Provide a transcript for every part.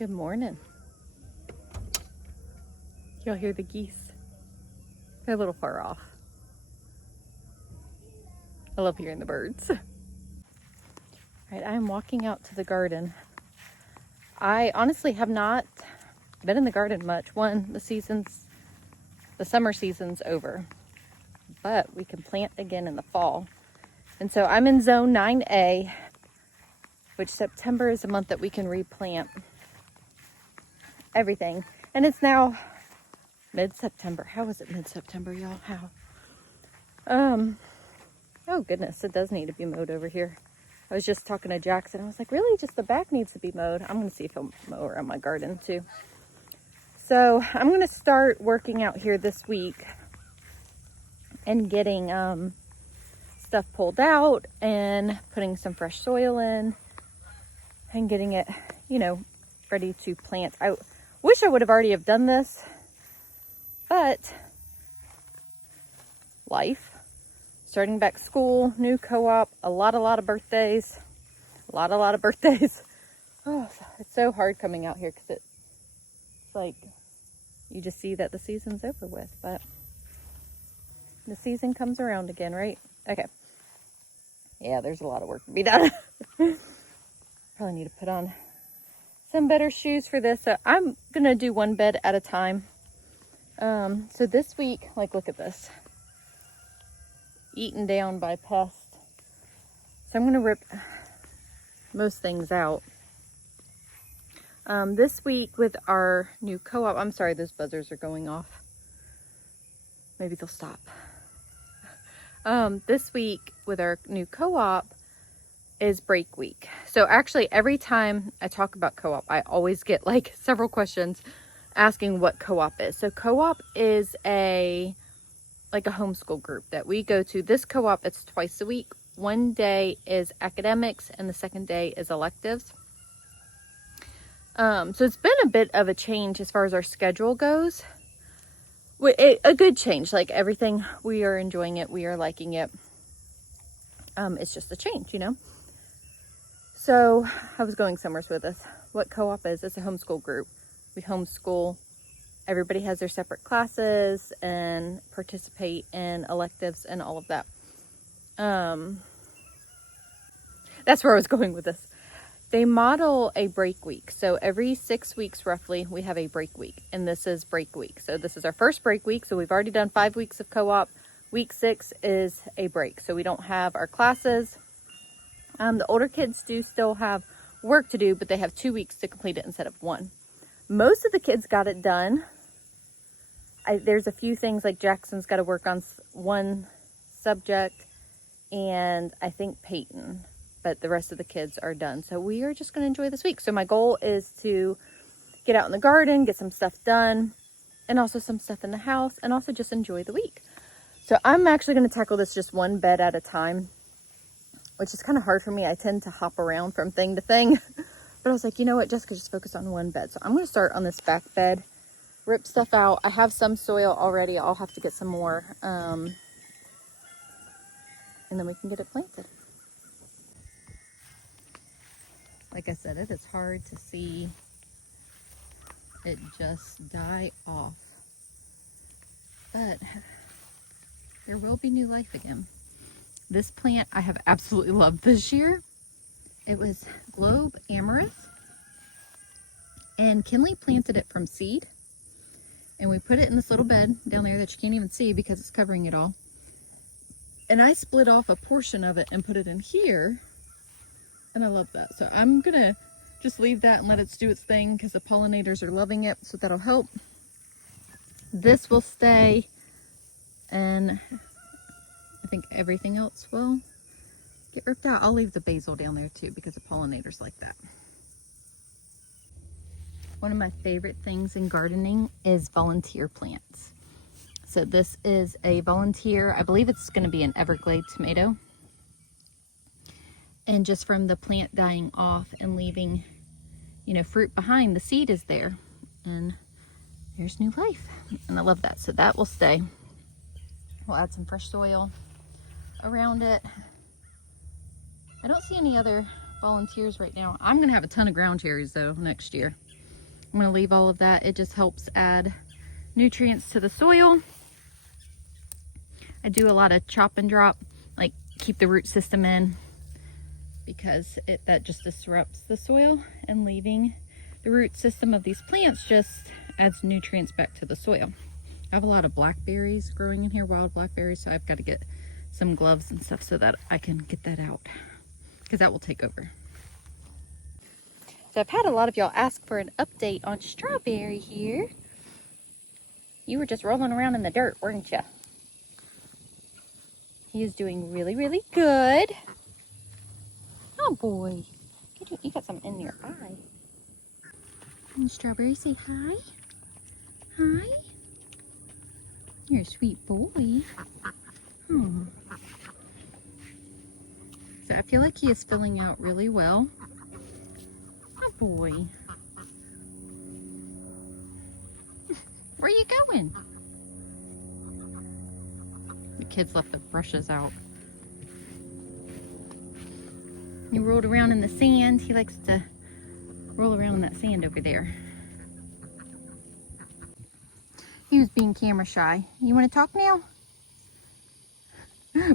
Good morning. Y'all hear the geese? They're a little far off. I love hearing the birds. All right, I am walking out to the garden. I honestly have not been in the garden much. The summer season's over, but we can plant again in the fall. And so I'm in zone 9A, which September is a month that we can replant everything. And it's now mid-September. How is it mid-September, y'all? How? Oh goodness, it does need to be mowed over here. I was just talking to Jackson. I was like, really? Just the back needs to be mowed? I'm going to see if he'll mow around my garden too. So I'm going to start working out here this week and getting stuff pulled out and putting some fresh soil in and getting it, ready to plant. I wish I would have already have done this, but life. Starting back school, new co-op, a lot of birthdays, a lot of birthdays. Oh, it's so hard coming out here because it's like you just see that the season's over with, but the season comes around again, right? Okay. Yeah, there's a lot of work to be done. Probably need to put on some better shoes for this. So I'm gonna do one bed at a time. So this week, look at this. Eaten down by pests. So I'm going to rip most things out. This week with our new co-op, I'm sorry, those buzzers are going off. Maybe they'll stop. This week with our new co-op is break week. So actually every time I talk about co-op, I always get several questions asking what co-op is. So co-op is a homeschool group that we go to. This co-op, it's twice a week. One day is academics and the second day is electives. So it's been a bit of a change as far as our schedule goes. A good change, everything, we are enjoying it. We are liking it. It's just a change, So I was going somewhere with this. What co-op is, it's a homeschool group. We homeschool. Everybody has their separate classes and participate in electives and all of that. That's where I was going with this. They model a break week. So every 6 weeks roughly, we have a break week. And this is break week. So this is our first break week. So we've already done 5 weeks of co-op. Week 6 is a break. So we don't have our classes. The older kids do still have work to do, but they have 2 weeks to complete it instead of 1. Most of the kids got it done. There's a few things Jackson's got to work on one subject, and I think Peyton, but the rest of the kids are done. So we are just going to enjoy this week. So my goal is to get out in the garden, get some stuff done, and also some stuff in the house, and also just enjoy the week. So I'm actually going to tackle this just one bed at a time, which is kind of hard for me. I tend to hop around from thing to thing. But I was like, you know what, Jessica, just focus on one bed. So I'm going to start on this back bed, rip stuff out. I have some soil already. I'll have to get some more. And then we can get it planted. Like I said, it is hard to see it just die off. But there will be new life again. This plant I have absolutely loved this year. It was Globe Amaranth, and Kinley planted it from seed, and we put it in this little bed down there that you can't even see because it's covering it all. And I split off a portion of it and put it in here, and I love that. So I'm gonna just leave that and let it do its thing because the pollinators are loving it, so that'll help. This will stay, and I think everything else will get ripped out. I'll leave the basil down there too because the pollinators like that. One of my favorite things in gardening is volunteer plants. So this is a volunteer, I believe it's going to be an Everglade tomato. And just from the plant dying off and leaving, fruit behind, the seed is there. And there's new life. And I love that. So that will stay. We'll add some fresh soil around it. I don't see any other volunteers right now. I'm going to have a ton of ground cherries though next year. I'm gonna leave all of that. It just helps add nutrients to the soil. I do a lot of chop and drop, like keep the root system in, because that just disrupts the soil, and leaving the root system of these plants just adds nutrients back to the soil. I have a lot of blackberries growing in here, wild blackberries, so I've got to get some gloves and stuff so that I can get that out, because that will take over. So I've had a lot of y'all ask for an update on Strawberry here. You were just rolling around in the dirt, weren't you? He is doing really, really good. Oh boy, you got something in your eye. And Strawberry, say hi. Hi. You're a sweet boy. Hmm. So I feel like he is filling out really well. Oh boy. Where are you going? The kids left the brushes out. He rolled around in the sand. He likes to roll around in that sand over there. He was being camera shy. You want to talk now?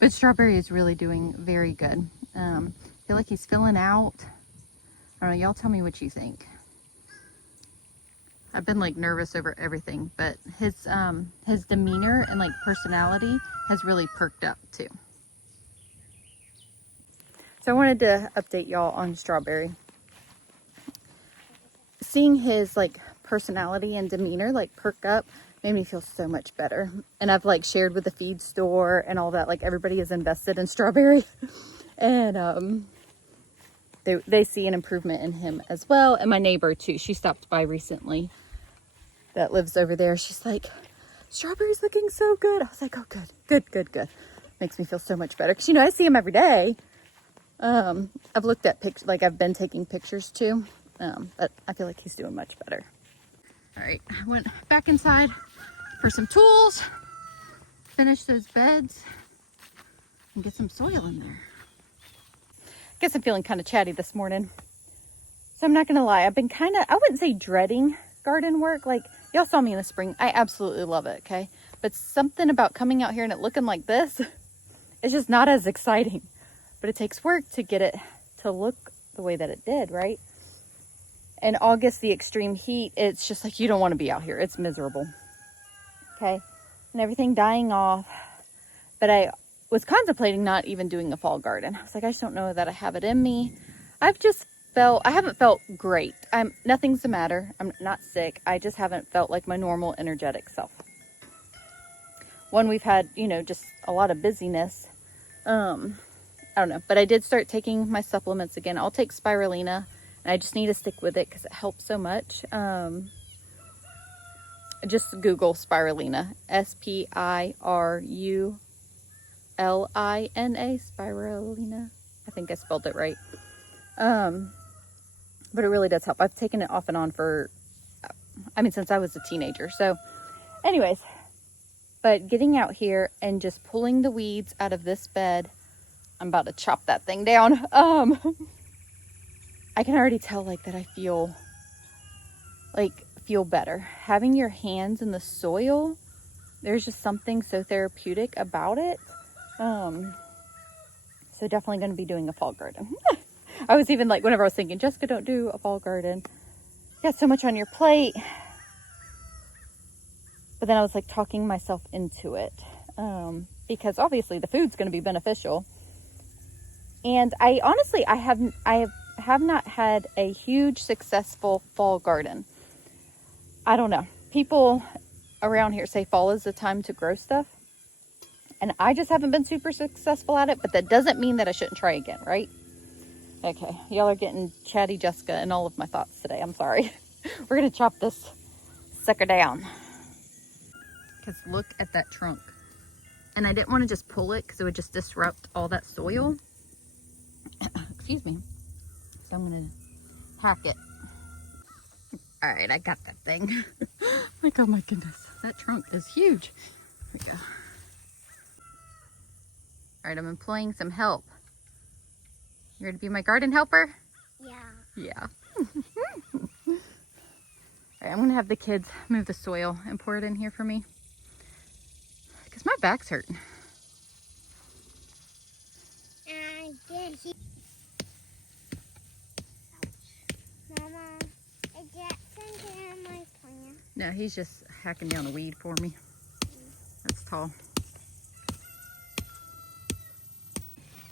But Strawberry is really doing very good. I feel like he's filling out. I don't know, y'all tell me what you think. I've been like nervous over everything, but his demeanor and like personality has really perked up too. So I wanted to update y'all on Strawberry. Seeing his like personality and demeanor like perk up made me feel so much better. And I've like shared with the feed store and all that, like everybody is invested in Strawberry. And they see an improvement in him as well. And my neighbor too, she stopped by recently that lives over there. She's like, Strawberry's looking so good. I was like, oh good. Makes me feel so much better. Cause you know, I see him every day. I've looked at pictures, like I've been taking pictures too. But I feel like he's doing much better. All right, I went back inside for some tools, finish those beds, and get some soil in there. I guess I'm feeling kind of chatty this morning. So I'm not gonna lie, I've been I wouldn't say dreading garden work. Like y'all saw me in the spring, I absolutely love it, okay? But something about coming out here and it looking like this, it's just not as exciting. But it takes work to get it to look the way that it did, right? In August, the extreme heat, it's just like you don't want to be out here. It's miserable. Okay. And everything dying off. But I was contemplating not even doing a fall garden. I was like, I just don't know that I have it in me. I haven't felt great. Nothing's the matter. I'm not sick. I just haven't felt like my normal energetic self. One, we've had, just a lot of busyness. I don't know. But I did start taking my supplements again. I'll take spirulina. I just need to stick with it because it helps so much. Just Google spirulina, spirulina, spirulina. I think I spelled it right. But it really does help. I've taken it off and on since I was a teenager. So anyways, but getting out here and just pulling the weeds out of this bed, I'm about to chop that thing down. I can already tell that I feel better. Having your hands in the soil, there's just something so therapeutic about it. So definitely going to be doing a fall garden. I was even whenever I was thinking, Jessica, don't do a fall garden. You got so much on your plate. But then I was talking myself into it. Because obviously the food's going to be beneficial. And I honestly, I have not had a huge successful fall garden. I don't know. People around here say fall is the time to grow stuff. And I just haven't been super successful at it, but that doesn't mean that I shouldn't try again, right? Okay, y'all are getting chatty Jessica in all of my thoughts today. I'm sorry. We're going to chop this sucker down. Because look at that trunk. And I didn't want to just pull it because it would just disrupt all that soil. Excuse me. So I'm going to hack it. All right, I got that thing. Oh my goodness. That trunk is huge. Here we go. All right, I'm employing some help. You ready to be my garden helper? Yeah. Yeah. All right, I'm gonna have the kids move the soil and pour it in here for me because my back's hurting. Mama, is Jackson getting my plant? No, he's just hacking down a weed for me. That's tall.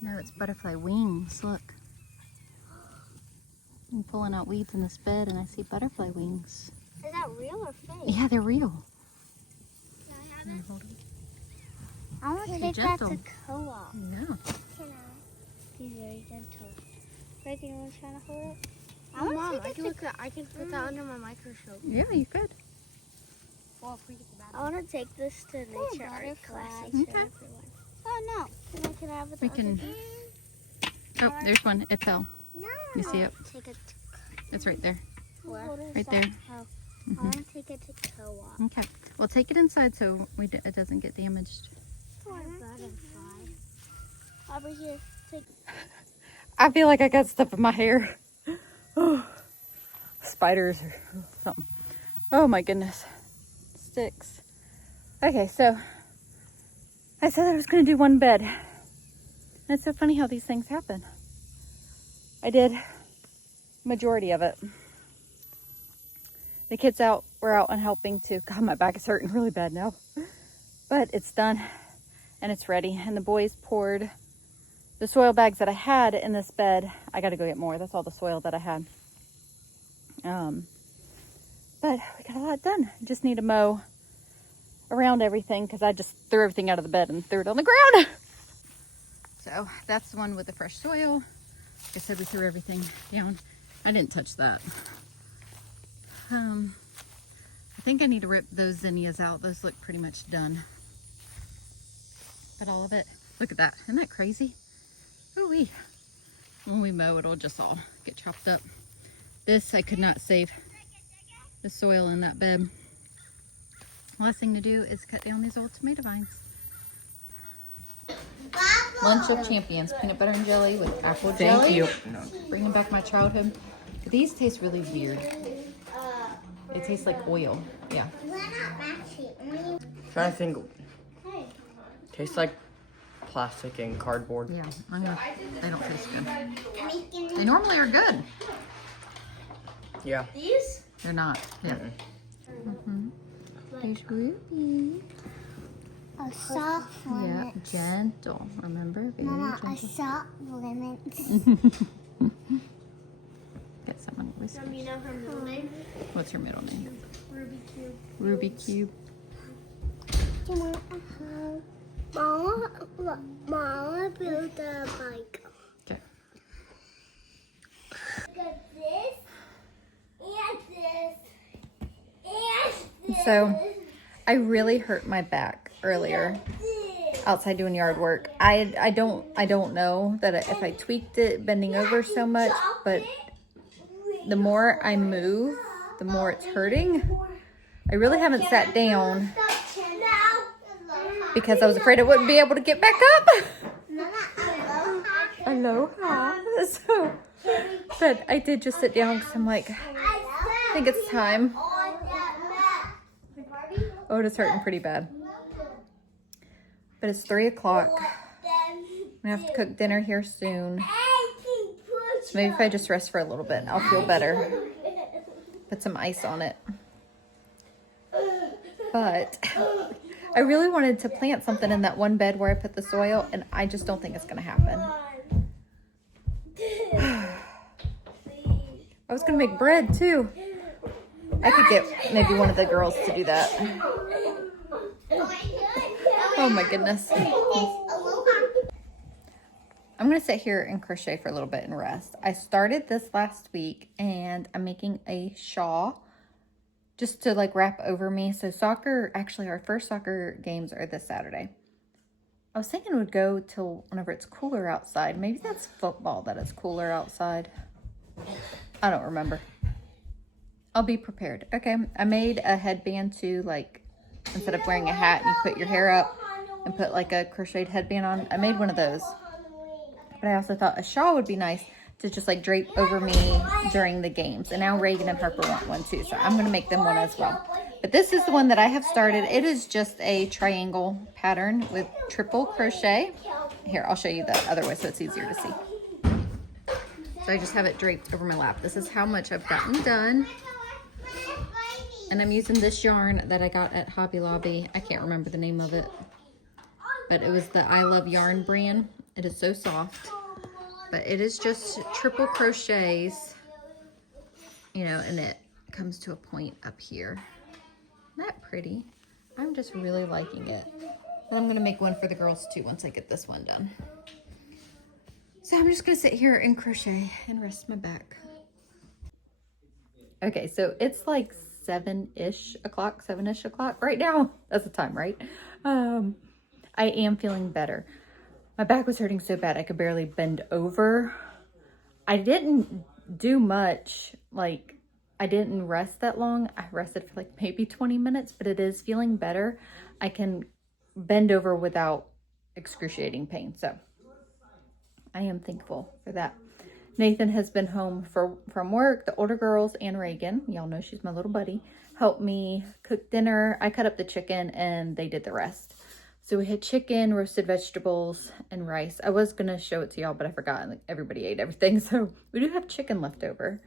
No, it's butterfly wings. Look. I'm pulling out weeds in this bed and I see butterfly wings. Is that real or fake? Yeah, they're real. Can I have it? Hold it. I want to Be take that gentle. to co-op. No. Can I? He's very gentle. Right, you want to try to hold it? Mom, I can put that under my microscope. Yeah, you could. Well, if we get the battery. I want to take this to nature art class. Okay. Oh no! Can I have it? We can. Oh, there's one. It fell. No. You see it? Take it. It's right there. Where? Right there. Oh. I want to take it to co-op. Okay. Well, take it inside so it doesn't get damaged. Poor butterfly. Over here. Take. I feel like I got stuff in my hair. Oh, spiders or something. Oh my goodness. Sticks. Okay, so I said I was going to do one bed. And it's so funny how these things happen. I did majority of it. The kids were out and helping too. God, my back is hurting really bad now. But it's done and it's ready. And the boys poured the soil bags that I had in this bed. I got to go get more. That's all the soil that I had. But we got a lot done. Just need to mow around everything because I just threw everything out of the bed and threw it on the ground. So that's the one with the fresh soil. Like I said, we threw everything down. I didn't touch that. I think I need to rip those zinnias out. Those look pretty much done. But all of it, look at that. Isn't that crazy? Ooh-wee. When we mow, it'll just all get chopped up. This, I could not save the soil in that bed. Last thing to do is cut down these old tomato vines. Lunch of Champions, peanut butter and jelly with apple jelly. Thank you. No. Bringing back my childhood. These taste really weird. They taste like oil. Yeah. Trying to think. Tastes like plastic and cardboard. Yeah. They don't taste good. They normally are good. Yeah. These? They're not. Yeah. There's Ruby. A soft Yeah, lemon. gentle. Remember? Very Mama, a gentle. soft lemon. Get someone whiskers. You know her middle name? What's her middle name? Ruby Cube. Ruby Cube. Mama built a bike. Okay. So, I really hurt my back earlier outside doing yard work. I don't know that if I tweaked it bending over so much, but the more I move, the more it's hurting. I really haven't sat down because I was afraid I wouldn't be able to get back up. Aloha. So, but I did just sit down because I'm like, I think it's time. Oh, it's hurting pretty bad. But it's 3 o'clock. I'm gonna have to cook dinner here soon. So maybe if I just rest for a little bit, I'll feel better. Put some ice on it. But I really wanted to plant something in that one bed where I put the soil, and I just don't think it's gonna happen. I was gonna make bread too. I could get maybe one of the girls to do that. Oh my goodness. I'm gonna sit here and crochet for a little bit and rest. I started this last week and I'm making a shawl just to like wrap over me. So soccer, actually our first soccer games are this Saturday. I was thinking it would go till whenever it's cooler outside. Maybe that's football that it's cooler outside. I don't remember. I'll be prepared. Okay, I made a headband too, like instead of wearing a hat, you put your hair up and put like a crocheted headband on. I made one of those. But I also thought a shawl would be nice. to just like drape over me during the games. And now Reagan and Harper want one too, so I'm gonna make them one as well. But this is the one that I have started. It is just a triangle pattern with triple crochet. Here, I'll show you the other way so it's easier to see. So I just have it draped over my lap. This is how much I've gotten done. And I'm using this yarn that I got at Hobby Lobby. I can't remember the name of it, but it was the I Love Yarn brand. It is so soft, but it is just triple crochets, you know, and it comes to a point up here. Isn't that pretty? I'm just really liking it. And I'm gonna make one for the girls too once I get this one done. So I'm just gonna sit here and crochet and rest my back. Okay, so it's like 7-ish o'clock right now. That's the time, right? I am feeling better. My back was hurting so bad I could barely bend over. I didn't do much, like I didn't rest that long. I rested for like maybe 20 minutes, but it is feeling better. I can bend over without excruciating pain. So I am thankful for that. Nathan has been home from work. The older girls and Reagan, y'all know she's my little buddy, helped me cook dinner. I cut up the chicken and they did the rest. So we had chicken, roasted vegetables, and rice. I was gonna show it to y'all, but I forgot. Like, everybody ate everything. So we do have chicken left over,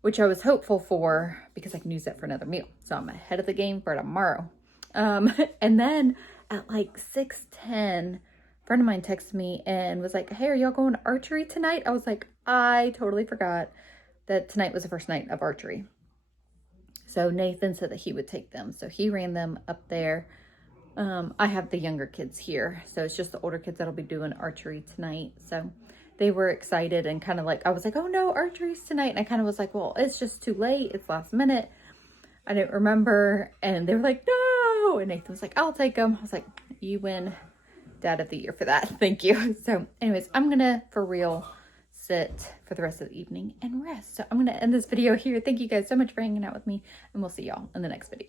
which I was hopeful for because I can use that for another meal. So I'm ahead of the game for tomorrow. And then at like 6:10, a friend of mine texted me and was like, hey, are y'all going to archery tonight? I was like, I totally forgot that tonight was the first night of archery. So Nathan said that he would take them. So he ran them up there. I have the younger kids here. So it's just the older kids that'll be doing archery tonight. So they were excited and kind of like, I was like, oh no, archery's tonight. And I kind of was like, well, it's just too late. It's last minute. I didn't remember. And they were like, no. And Nathan was like, I'll take them. I was like, you win Dad of the Year for that. Thank you. So anyways, I'm going to, for real, sit for the rest of the evening and rest. So I'm going to end this video here. Thank you guys so much for hanging out with me. And we'll see y'all in the next video.